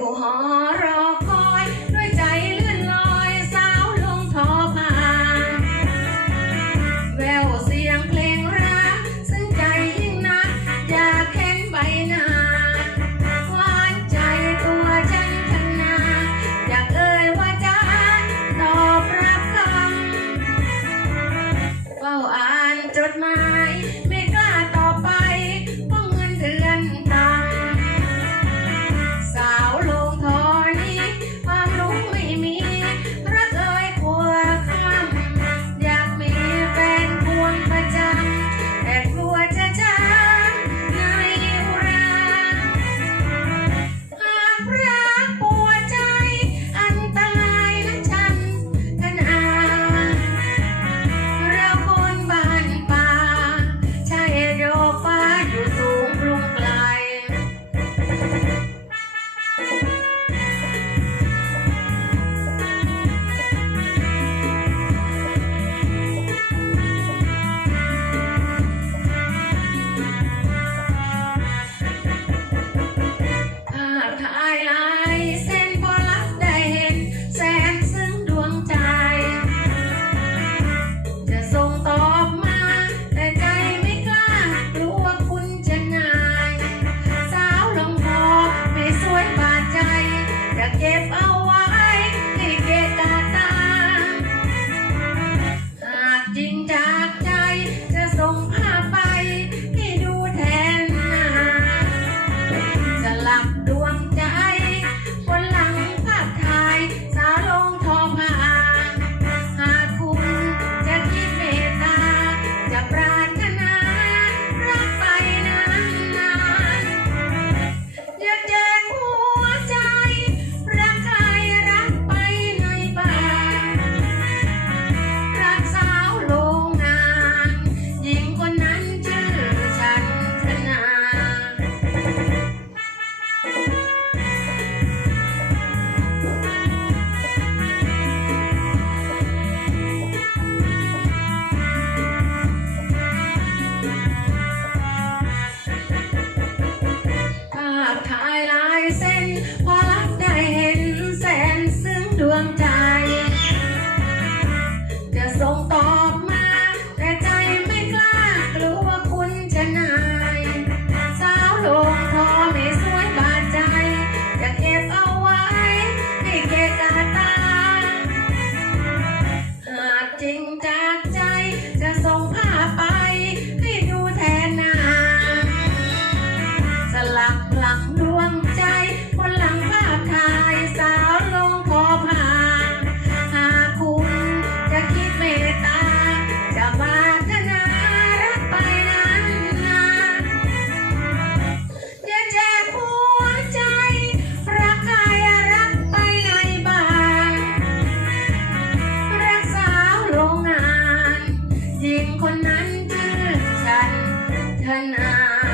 วหอรอคอยด้วยใจเลื่อนลอยสาวลงทอผ้าแววเสียงเพลงรักซึ่ใจยิ่งนักอยากเห็นใบหน้าวานใจตัวฉัชนะอยากเอ่ยวาจาตอบรับคำเฝ้าอ่นจดหมาย na